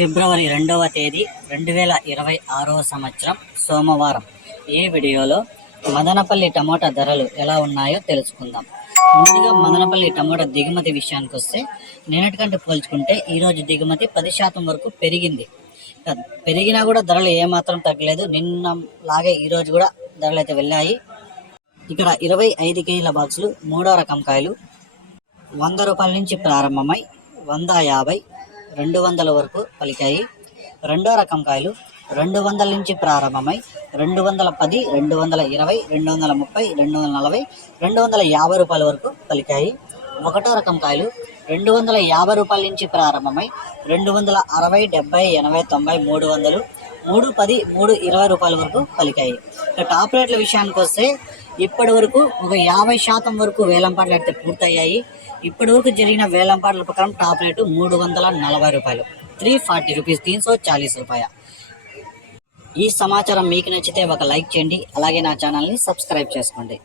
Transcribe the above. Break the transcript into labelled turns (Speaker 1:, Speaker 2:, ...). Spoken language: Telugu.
Speaker 1: ఫిబ్రవరి రెండవ తేదీ రెండు వేల ఇరవై ఆరవ సంవత్సరం సోమవారం. ఈ వీడియోలో మదనపల్లి టమోటా ధరలు ఎలా ఉన్నాయో తెలుసుకుందాం. ముందుగా మదనపల్లి టమోటా దిగుమతి విషయానికి వస్తే నిన్నటికంటే పోల్చుకుంటే ఈరోజు దిగుమతి పది శాతం వరకు పెరిగింది. పెరిగినా కూడా ధరలు ఏమాత్రం తగ్గలేదు. నిన్న లాగే ఈరోజు కూడా ధరలు అయితే వెళ్ళాయి. ఇక్కడ ఇరవై ఐదు కేజీల బాక్సులు మూడో రకం కాయలు వంద రూపాయల నుంచి ప్రారంభమై వంద యాభై రెండు వందల వరకు పలికాయి. రెండో రకం కాయలు రెండు వందల నుంచి ప్రారంభమై రెండు వందల పది రెండు వందల ఇరవై రెండు వందల ముప్పై రెండు వందల నలభై రెండు వందల యాభై రూపాయల వరకు పలికాయి. ఒకటో రకం కాయలు రెండు వందల యాభై రూపాయల నుంచి ప్రారంభమై రెండు వందల అరవై డెబ్బై ఎనభై తొంభై మూడు వందలు మూడు పది మూడు ఇరవై రూపాయల వరకు పలికాయి. టాప్ రేట్ల విషయానికి వస్తే ఇప్పటి వరకు ఒక యాభై శాతం వరకు వేలంపాట్లు అయితే పూర్తయ్యాయి. ఇప్పటి వరకు జరిగిన వేలంపాట్ల ప్రకారం టాప్ రేటు మూడు వందల నలభై రూపాయలు. త్రీ ఫార్టీ రూపీస్ తీన్ సో చాలీస్ రూపాయ. ఈ సమాచారం మీకు నచ్చితే ఒక లైక్ చేయండి. అలాగే నా ఛానల్ని సబ్స్క్రైబ్ చేసుకోండి.